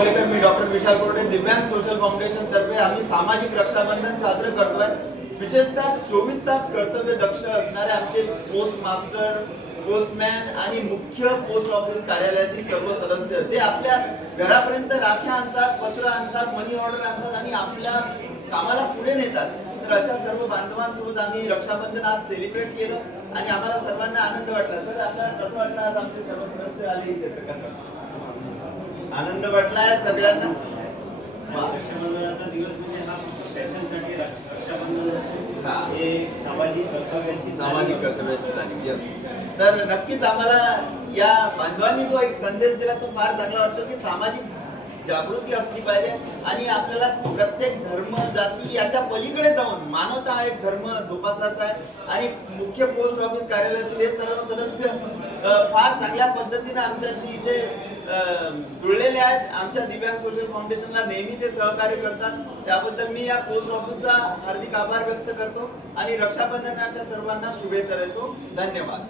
अकोलेकर, मी doctor विशाल कोरडे, दिव्यांग social foundation तर्फे आम्ही सामाजिक रक्षाबंधन साजरे करतोय। विशेषतः 24 तास कर्तव्य दक्ष असणारे आमचे पोस्ट मास्टर, पोस्टमॅन आणि मुख्य पोस्ट ऑफिस कार्यालयातील सर्व सदस्य जे आपल्या घरापर्यंत राख्या आणतात, पत्र आणतात, मनी ऑर्डर आणतात आणि आपल्या कामाला पुढे नेतात। तर अशा सर्व बांधवांसोबत आम्ही रक्षाबंधन आज सेलिब्रेट केलं आणि आम्हाला सर्वांना आनंद वाटला। सर, आपल्याला कसं वाटलं आज आमचे सर्व सदस्य आले इथे? तर कसं आनंद वाटलाय सगळ्यांना? रक्षाबंधनाचा दिवस म्हणजे हा फक्त फॅशनसाठी रक्षाबंधन हे सामाजिक कर्तव्याची जाणीव। यस, तर नक्कीच आम्हाला या बांधवांनी जो एक संदेश दिला तो फार चांगला वाटतो की सामाजिक जागृती असली पाहिजे आणि आपल्याला प्रत्येक धर्म जाती याच्या पलीकडे जाऊन मानवता हा एक धर्म जोपासायचा आहे। आणि मुख्य पोस्ट ऑफिस कार्यालयातील हे सर्व सदस्य फार चांगल्या पद्धतीने आमच्याशी इथे जुळलेले आहेत। आमच्या दिव्यांग सोशल फाउंडेशनला नेहमी ते सहकार्य करतात, त्याबद्दल मी या पोस्ट ऑफिसचा हार्दिक आभार व्यक्त करतो आणि रक्षाबंधनाच्या सर्वांना शुभेच्छा देतो। धन्यवाद।